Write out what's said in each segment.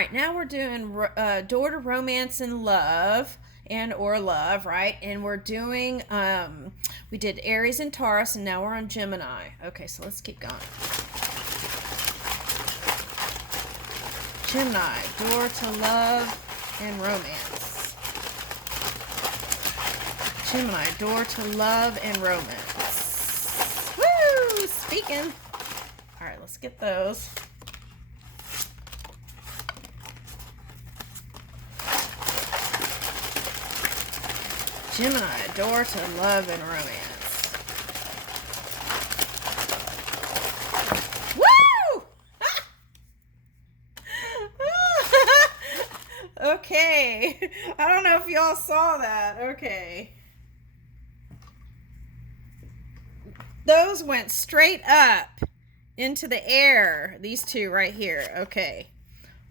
right, now we're doing door to romance and love or love, right? And we're doing we did Aries and Taurus, and now we're on Gemini. Okay, so let's keep going. Gemini, door to love and romance. Gemini, door to love and romance. Woo! Speaking. All right, let's get those. Gemini, door to love and romance. Woo! Okay. I don't know if y'all saw that. Okay. Those went straight up into the air. These two right here. Okay.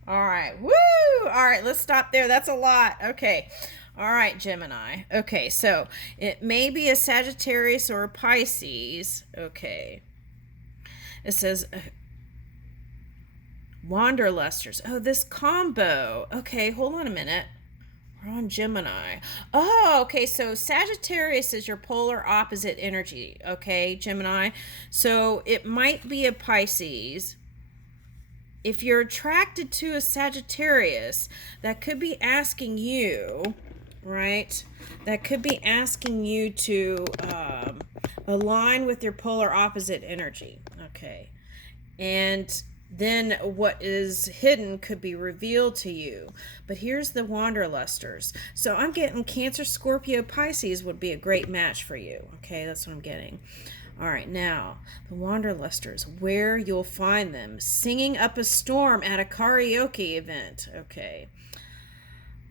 All right. Woo! All right, let's stop there. That's a lot. Okay. All right, Gemini. Okay, so it may be a Sagittarius or a Pisces. Okay. It says Wanderlusters. Oh, this combo. Okay, hold on a minute. We're on Gemini. Oh, okay, so Sagittarius is your polar opposite energy. Okay, Gemini. So it might be a Pisces. If you're attracted to a Sagittarius, that could be asking you, right? That could be asking you to align with your polar opposite energy. Okay. And then what is hidden could be revealed to you. But here's the Wanderlusters. So I'm getting Cancer, Scorpio, Pisces would be a great match for you. Okay, that's what I'm getting. All right, now, the Wanderlusters, where you'll find them. Singing up a storm at a karaoke event. Okay.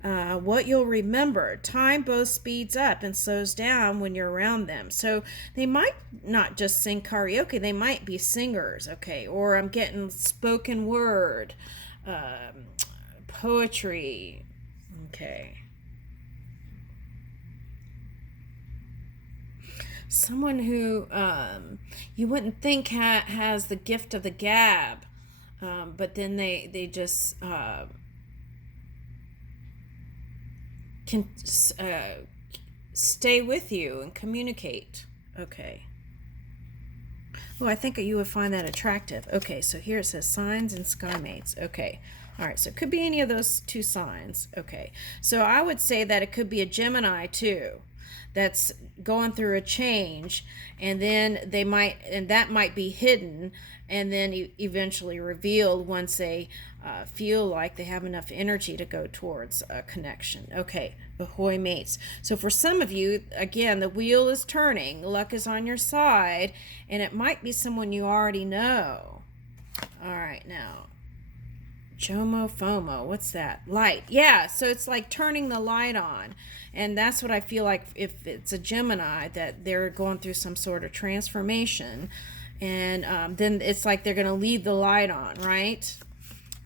What you'll remember, time both speeds up and slows down when you're around them. So they might not just sing karaoke, they might be singers, okay? Or I'm getting spoken word, poetry, okay. Someone who you wouldn't think has the gift of the gab, but then they just can stay with you and communicate. Okay. Well, I think you would find that attractive. Okay, so here it says signs and skymates. Okay. All right, so it could be any of those two signs. Okay. So I would say that it could be a Gemini too, that's going through a change, and then that might be hidden and then eventually revealed once they feel like they have enough energy to go towards a connection. Okay, ahoy mates. So for some of you, again, the wheel is turning, luck is on your side, and it might be someone you already know. All right, now Jomo FOMO, what's that? Light. Yeah, so it's like turning the light on. And that's what I feel like if it's a Gemini, that they're going through some sort of transformation. And then it's like they're going to leave the light on, right?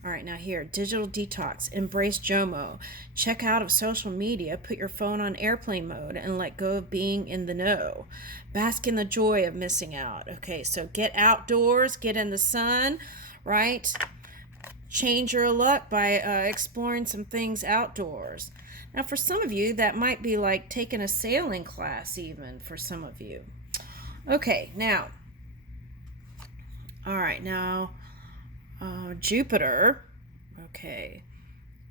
All right, now here, digital detox, embrace JOMO. Check out of social media, put your phone on airplane mode, and let go of being in the know. Bask in the joy of missing out. Okay, so get outdoors, get in the sun, right? Change your luck by exploring some things outdoors. Now, for some of you, that might be like taking a sailing class, even for some of you. Okay, now, all right, now, Jupiter. Okay,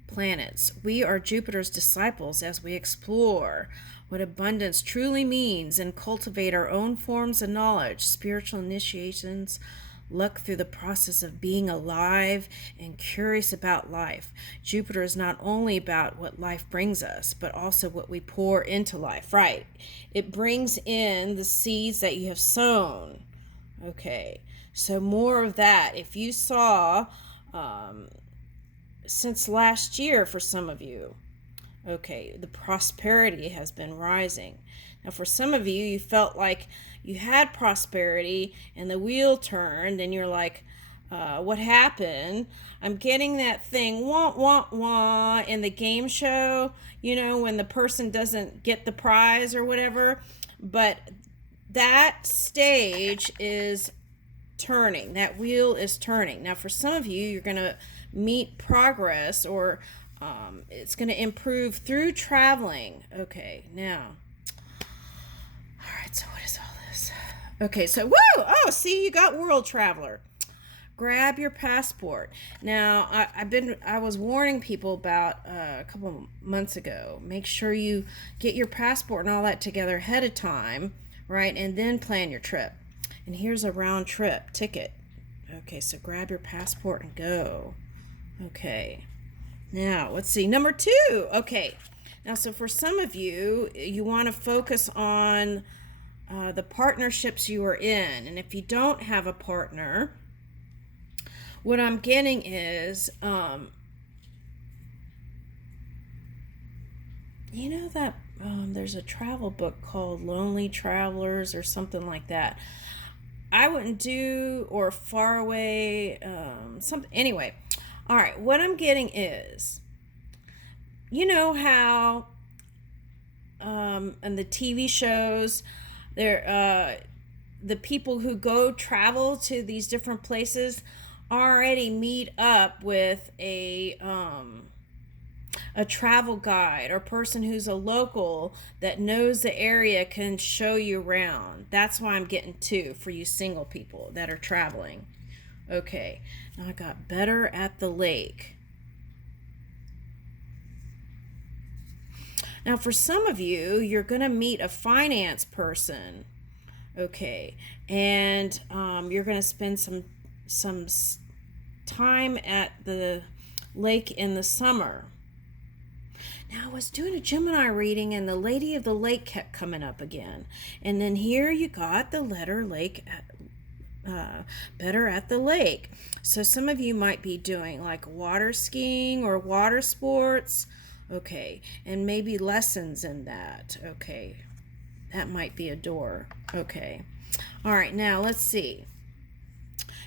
planets. We are Jupiter's disciples as we explore what abundance truly means and cultivate our own forms of knowledge, spiritual initiations, luck through the process of being alive and curious about life. Jupiter is not only about what life brings us, but also what we pour into life, right? It brings in the seeds that you have sown. Okay, so more of that. If you saw, since last year for some of you, okay, the prosperity has been rising. Now, for some of you, you felt like you had prosperity and the wheel turned and you're like, what happened? I'm getting that thing, wah, wah, wah, in the game show, you know, when the person doesn't get the prize or whatever. But that stage is turning. That wheel is turning. Now, for some of you, you're going to meet progress, or it's going to improve through traveling. Okay, now, all right, so what is all this? Okay, so, woo! Oh, see, you got world traveler. Grab your passport. Now, I was warning people about a couple of months ago. Make sure you get your passport and all that together ahead of time, right? And then plan your trip. And here's a round trip ticket. Okay, so grab your passport and go. Okay. Now, let's see. Number 2. Okay. Now, so for some of you, you want to focus on the partnerships you are in. And if you don't have a partner, what I'm getting is, you know that there's a travel book called Lonely Travelers or something like that. I wouldn't do, or Far Away, something. Anyway, all right, what I'm getting is, you know how in the TV shows, the people who go travel to these different places already meet up with a travel guide or person who's a local that knows the area, can show you around. That's why I'm getting 2 for you single people that are traveling. Okay, now I got better at the lake. Now for some of you, you're going to meet a finance person. Okay, and you're going to spend some time at the lake in the summer. Now, I was doing a Gemini reading and the Lady of the Lake kept coming up again. And then here you got the letter lake, better at the lake. So some of you might be doing like water skiing or water sports. Okay, and maybe lessons in that. Okay, that might be a door. Okay, all right, now let's see.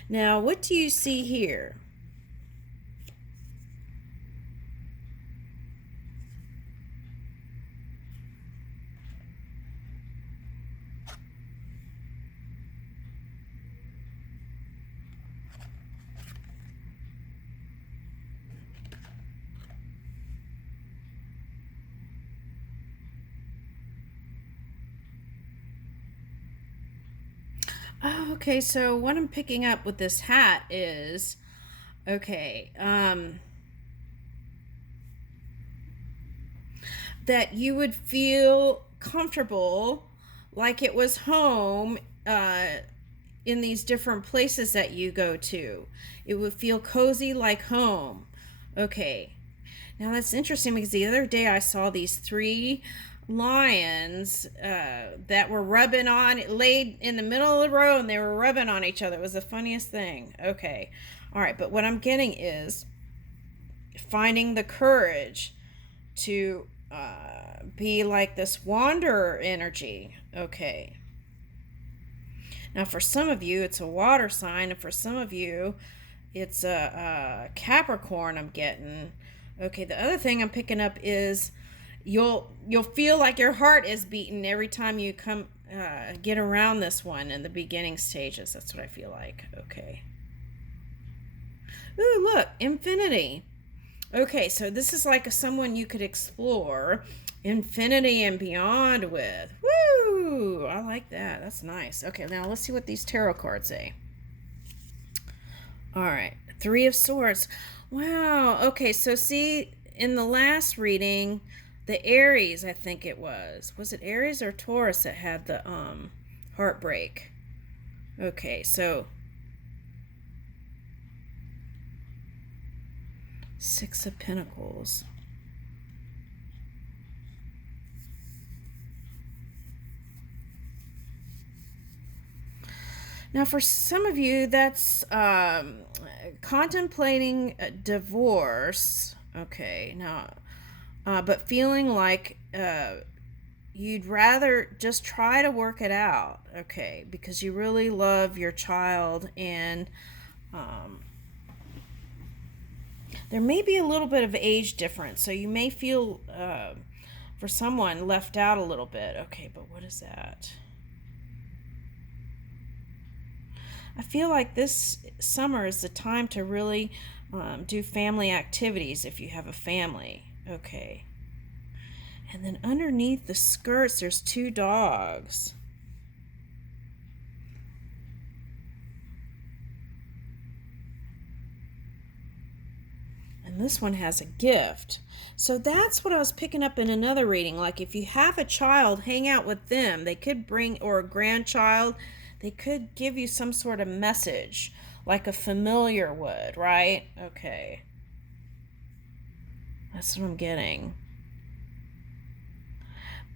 Now, what do you see here? Oh, okay, so what I'm picking up with this hat is, okay, that you would feel comfortable like it was home in these different places that you go to. It would feel cozy like home. Okay, now that's interesting because the other day I saw these 3 lions that were rubbing on, laid in the middle of the road, and they were rubbing on each other. It was the funniest thing. Okay, all right, but what I'm getting is finding the courage to be like this wanderer energy. Okay, now for some of you it's a water sign, and for some of you it's a Capricorn I'm getting. Okay, the other thing I'm picking up is you'll feel like your heart is beating every time you come get around this one in the beginning stages. That's what I feel like. Okay. Ooh, look, infinity. Okay, so this is like someone you could explore infinity and beyond with. Woo! I like that. That's nice. Okay, now let's see what these tarot cards say. All right, 3 of Swords. Wow. Okay, so see, in the last reading, the Aries, I think it was it Aries or Taurus that had the heartbreak? Okay, so 6 of Pentacles. Now, for some of you, that's contemplating a divorce. Okay, now, but feeling like you'd rather just try to work it out. Okay, because you really love your child, and there may be a little bit of age difference, so you may feel for someone left out a little bit. Okay, but what is that? I feel like this summer is the time to really Do family activities if you have a family. Okay. And then underneath the skirts, there's 2 dogs. And this one has a gift. So that's what I was picking up in another reading. Like if you have a child, hang out with them. They could bring, or a grandchild, they could give you some sort of message, like a familiar would, right? Okay. That's what I'm getting.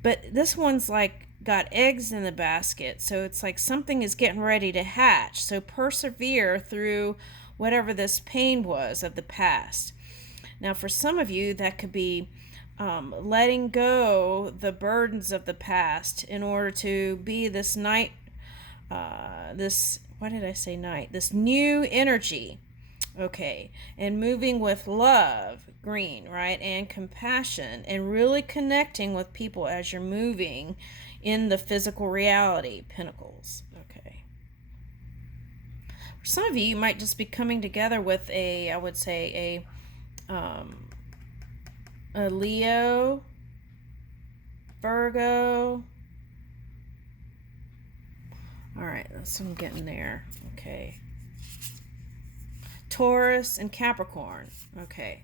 But this one's like got eggs in the basket, so it's like something is getting ready to hatch. So persevere through whatever this pain was of the past. Now, for some of you, that could be letting go the burdens of the past in order to be this night, what did I say night? This new energy. Okay, and moving with love, green, right, and compassion, and really connecting with people as you're moving in the physical reality, pentacles. Okay. For some of you, you might just be coming together with I would say, a Leo, Virgo. All right, that's what I'm getting there. Okay. Taurus and Capricorn. Okay.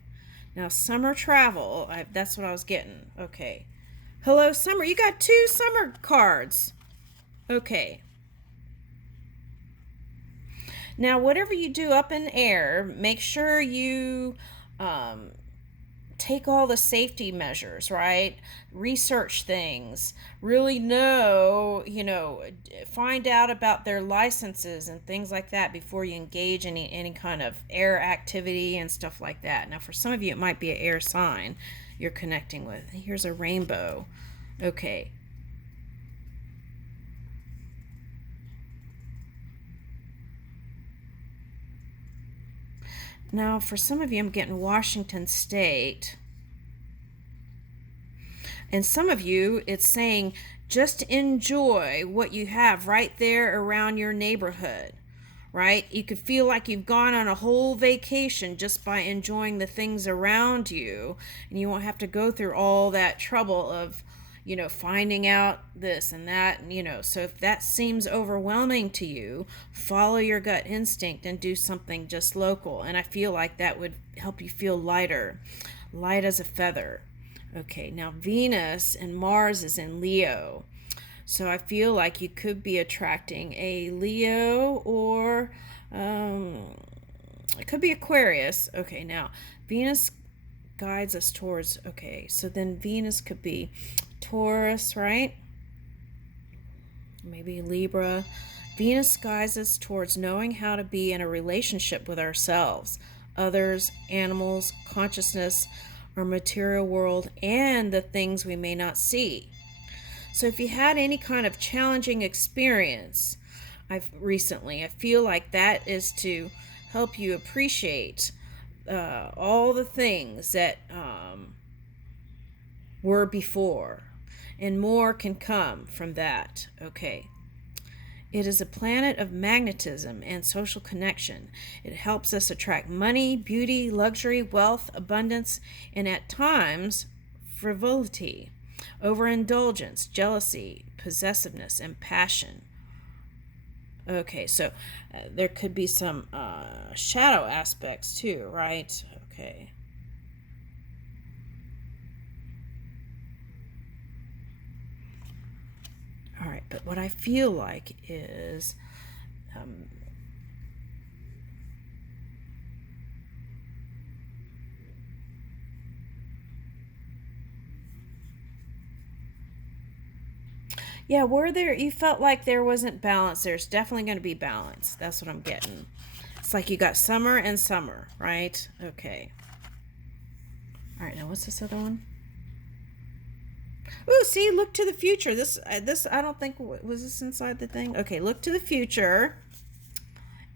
Now, summer travel. That's what I was getting. Okay. Hello, summer. You got 2 summer cards. Okay. Now, whatever you do up in air, make sure you take all the safety measures, right? Research things. Really know, find out about their licenses and things like that before you engage in any kind of air activity and stuff like that. Now, for some of you, it might be an air sign you're connecting with. Here's a rainbow. Okay. Now, for some of you, I'm getting Washington State. And some of you, it's saying just enjoy what you have right there around your neighborhood, right? You could feel like you've gone on a whole vacation just by enjoying the things around you. And you won't have to go through all that trouble of, finding out this and that. And, so if that seems overwhelming to you, follow your gut instinct and do something just local. And I feel like that would help you feel lighter, light as a feather. Okay, now Venus and Mars is in Leo. So I feel like you could be attracting a Leo, or it could be Aquarius. Okay, now Venus guides us towards, okay, so then Venus could be Taurus, right? Maybe Libra. Venus guides us towards knowing how to be in a relationship with ourselves, others, animals, consciousness, our material world, and the things we may not see. So if you had any kind of challenging experience recently, I feel like that is to help you appreciate all the things that were before, and more can come from that. Okay. It is a planet of magnetism and social connection. It helps us attract money, beauty, luxury, wealth, abundance, and at times, frivolity, overindulgence, jealousy, possessiveness, and passion. Okay, so there could be some shadow aspects too, right? Okay. All right, but what I feel like is yeah, you felt like there wasn't balance, there's definitely going to be balance. That's what I'm getting. It's like you got summer and summer, right? Okay. All right, now what's this other one? Ooh, see, look to the future. This I don't think, was this inside the thing? Okay, look to the future.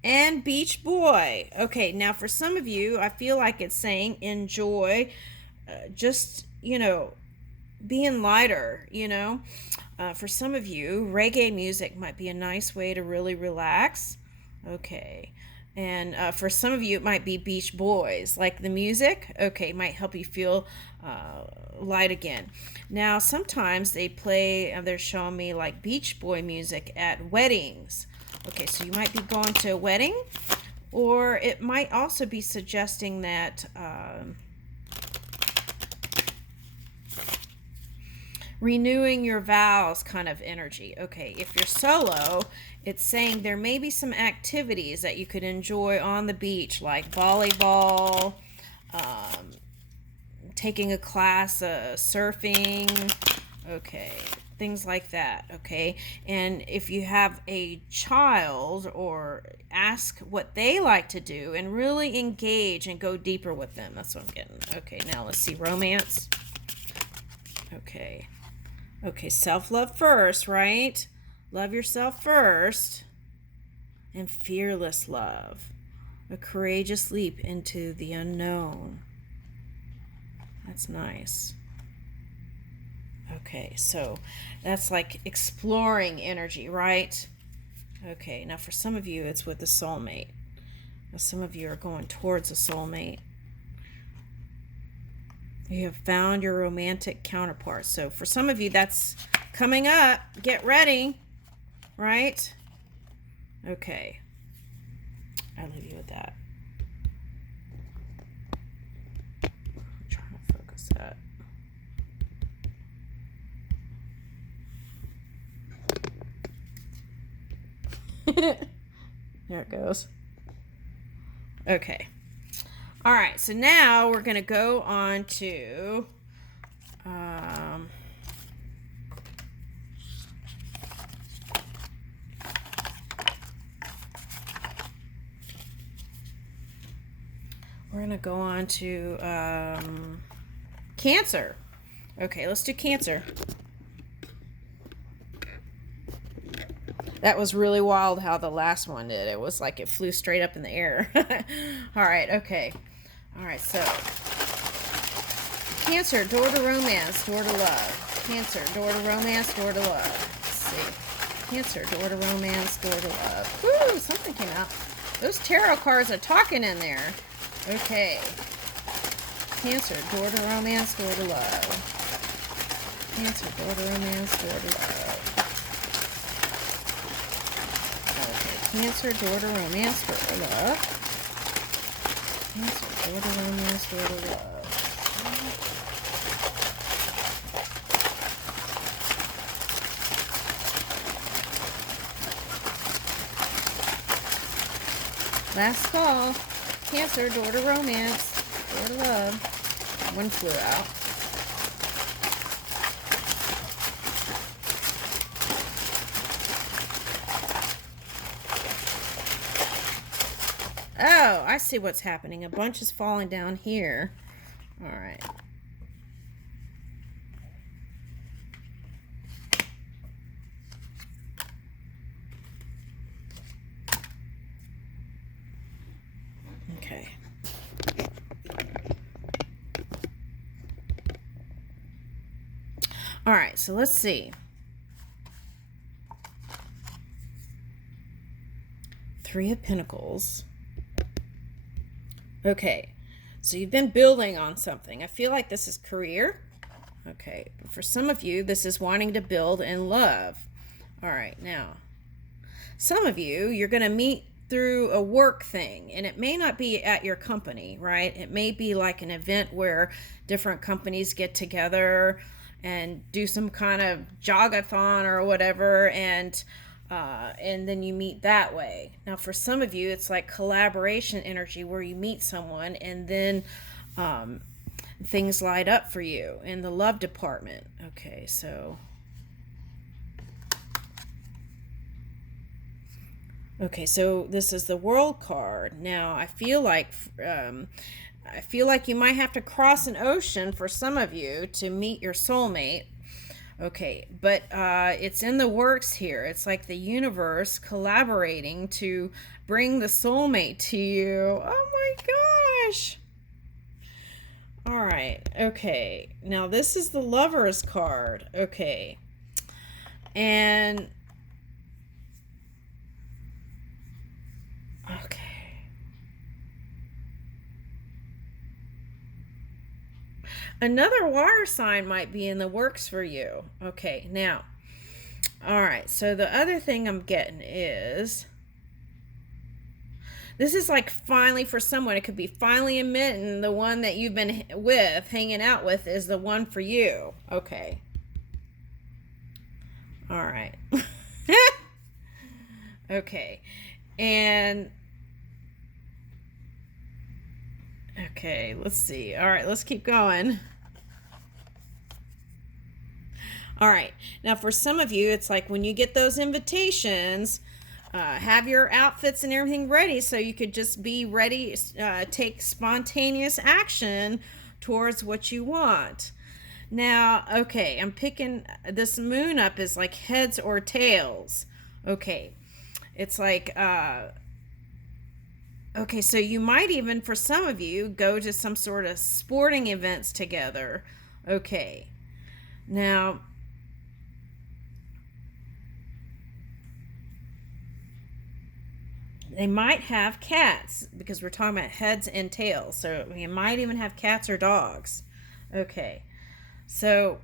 And Beach Boy. Okay, now for some of you, I feel like it's saying enjoy, just, being lighter, For some of you, reggae music might be a nice way to really relax. Okay. And for some of you, it might be Beach Boys. Like the music, okay, might help you feel light again. Now, sometimes they play, they're showing me like Beach Boy music at weddings. Okay, so you might be going to a wedding, or it might also be suggesting that renewing your vows kind of energy. Okay, if you're solo, it's saying there may be some activities that you could enjoy on the beach, like volleyball, taking a class, surfing, okay, things like that, okay? And if you have a child, or ask what they like to do and really engage and go deeper with them. That's what I'm getting. Okay, now let's see, romance. Okay. Okay, self-love first, right? Love yourself first. And fearless love. A courageous leap into the unknown. That's nice. Okay, so that's like exploring energy, right? Okay, now for some of you, it's with the soulmate. Now some of you are going towards a soulmate. You have found your romantic counterpart. So for some of you, that's coming up. Get ready, right? Okay. I'll leave you with that. I'm trying to focus that. There it goes. Okay. All right, so now we're going to go on to Cancer. Okay, let's do Cancer. That was really wild how the last one did. It was like it flew straight up in the air. All right, okay. All right, so Cancer, door to romance, door to love. Cancer, door to romance, door to love. Let's see. Cancer, door to romance, door to love. Woo, something came out. Those tarot cards are talking in there. Okay. Cancer, door to romance, door to love. Cancer, door to romance, door to love. Okay, Cancer, door to romance, door to love. Cancer, door to romance, door to love. Last call. Cancer, door to romance, door to love. One flew out. Oh, I see what's happening. A bunch is falling down here. All right. Okay. All right, so let's see. Three of Pentacles. Okay, so you've been building on something. I feel like this is career. Okay, but for some of you, this is wanting to build in love. All right, now, some of you, you're going to meet through a work thing, and it may not be at your company, right? It may be like an event where different companies get together and do some kind of jogathon or whatever, and then you meet that way. Now, for some of you, it's like collaboration energy where you meet someone and then things light up for you in the love department. Okay, so... Okay, so this is the World card. Now, I feel like you might have to cross an ocean for some of you to meet your soulmate. Okay, but it's in the works here. It's like the universe collaborating to bring the soulmate to you. Oh my gosh. All right, okay. Now, this is the Lovers card. Okay. And... okay. Another water sign might be in the works for you. Okay, now, all right, so the other thing I'm getting is, this is like finally for someone, it could be finally admitting the one that you've been with, hanging out with, is the one for you. Okay. All right. Okay. And okay, let's see. All right, let's keep going. All right. Now, for some of you, it's like when you get those invitations, have your outfits and everything ready so you could just be ready, take spontaneous action towards what you want. Now, okay, I'm picking this moon up as like heads or tails. Okay. It's like, okay, so you might even, for some of you, go to some sort of sporting events together. Okay. Now, they might have cats because we're talking about heads and tails. So you might even have cats or dogs. Okay. So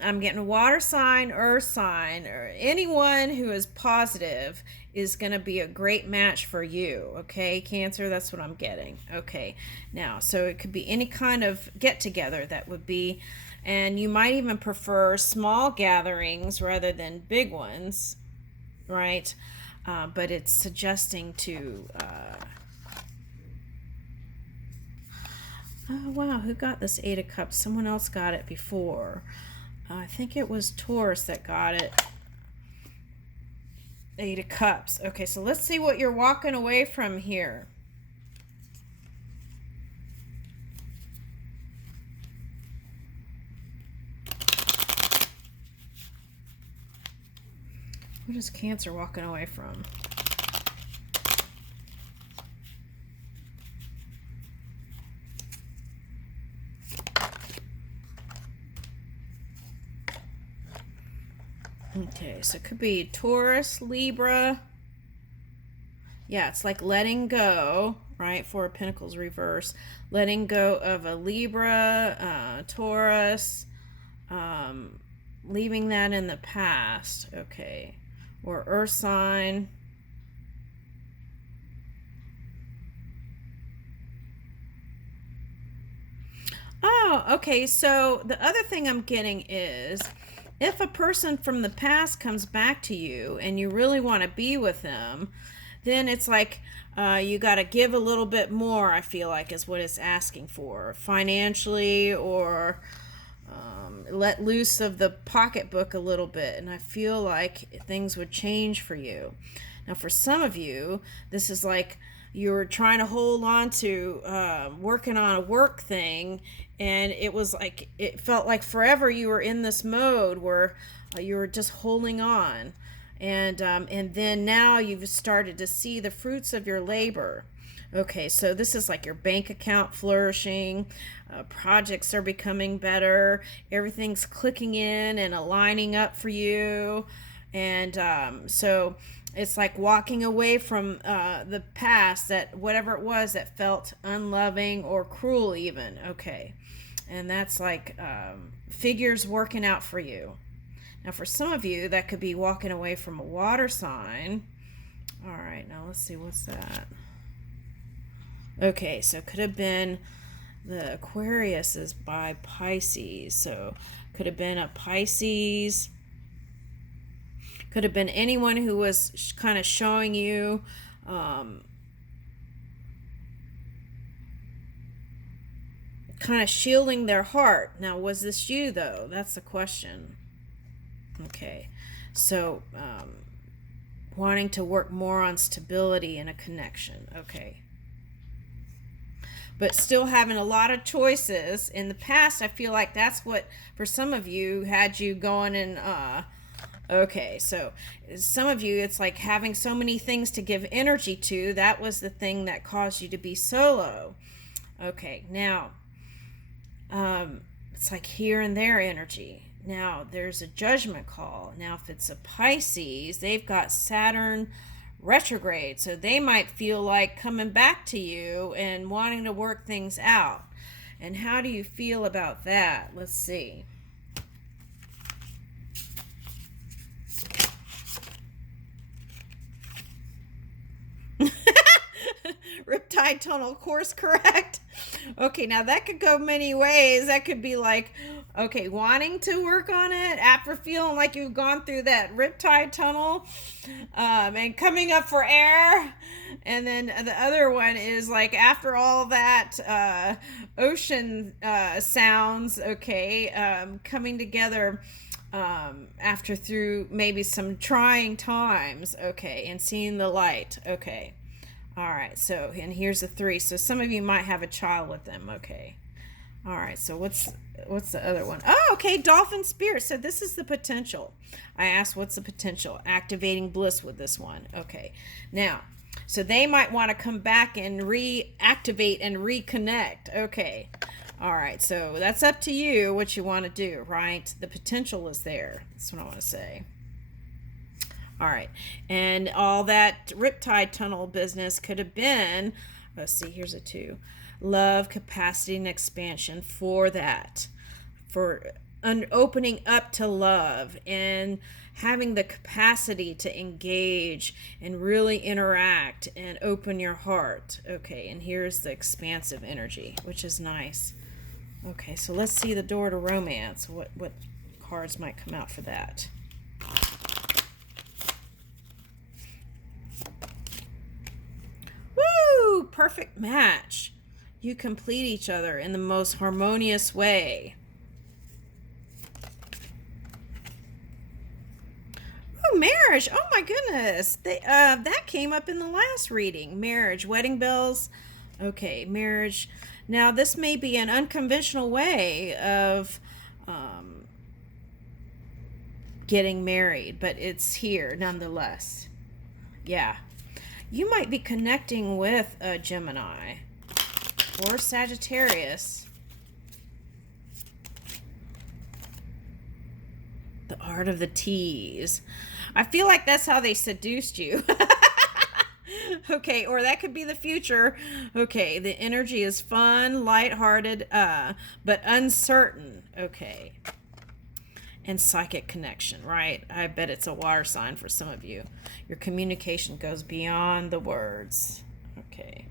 I'm getting water sign, earth sign, or anyone who is positive is going to be a great match for you. Okay, Cancer, that's what I'm getting. Okay. Now, so it could be any kind of get together that would be, and you might even prefer small gatherings rather than big ones, right? But it's suggesting to, oh wow, who got this Eight of Cups? Someone else got it before. I think it was Taurus that got it. Eight of Cups. Okay, so let's see what you're walking away from here. What is Cancer walking away from? Okay, so it could be Taurus, Libra. Yeah, it's like letting go, right? Four of Pentacles reverse. Letting go of a Libra, Taurus, leaving that in the past. Okay. Or earth sign. Oh, okay. So the other thing I'm getting is, if a person from the past comes back to you and you really want to be with them, then it's like you got to give a little bit more, I feel like, is what it's asking for, financially, or let loose of the pocketbook a little bit. And I feel like things would change for you. Now, for some of you, this is like you're trying to hold on to working on a work thing, and it was like, it felt like forever you were in this mode where you were just holding on, and then now you've started to see the fruits of your labor. Okay, so this is like your bank account flourishing, projects are becoming better, everything's clicking in and aligning up for you, and so it's like walking away from the past, that whatever it was that felt unloving or cruel even. Okay, and that's like figures working out for you. Now, for some of you, that could be walking away from a water sign. All right, now let's see, what's that? Okay, so it could have been the Aquarius is by Pisces, so could have been a Pisces. Could have been anyone who was kind of showing you kind of shielding their heart. Now, was this you, though? That's the question. Okay, so wanting to work more on stability in a connection. Okay. But still having a lot of choices. In the past, I feel like that's what, for some of you, had you going and, okay, so some of you, it's like having so many things to give energy to. That was the thing that caused you to be solo. Okay, now, it's like here and there energy. Now, there's a judgment call. Now, if it's a Pisces, they've got Saturn retrograde, so they might feel like coming back to you and wanting to work things out. And how do you feel about that? Let's see. Riptide tunnel, course correct. Okay, now that could go many ways. That could be like, okay, wanting to work on it after feeling like you've gone through that riptide tunnel, and coming up for air. And then the other one is like after all that ocean sounds, okay, coming together after through maybe some trying times, okay, and seeing the light, okay. All right, so, and here's a 3. So some of you might have a child with them, okay. All right, so what's the other one? Oh, okay, dolphin spirit. So this is the potential. I asked what's the potential? Activating bliss with this one. Okay, now, so they might want to come back and reactivate and reconnect. Okay, all right, so that's up to you what you want to do, right? The potential is there. That's what I want to say. All right, and all that riptide tunnel business could have been, let's see, here's a 2. Love, capacity, and expansion for that. For opening up to love and having the capacity to engage and really interact and open your heart. Okay, and here's the expansive energy, which is nice. Okay, so let's see the door to romance. What cards might come out for that? Woo! Perfect match. You complete each other in the most harmonious way. Oh, marriage. Oh my goodness. That came up in the last reading. Marriage, wedding bells. Okay, marriage. Now this may be an unconventional way of getting married, but it's here nonetheless. Yeah. You might be connecting with a Gemini or Sagittarius. The art of the tease. I feel like that's how they seduced you. Okay, or that could be the future. Okay, the energy is fun, lighthearted, but uncertain. Okay. And psychic connection, right? I bet it's a water sign for some of you. Your communication goes beyond the words. Okay.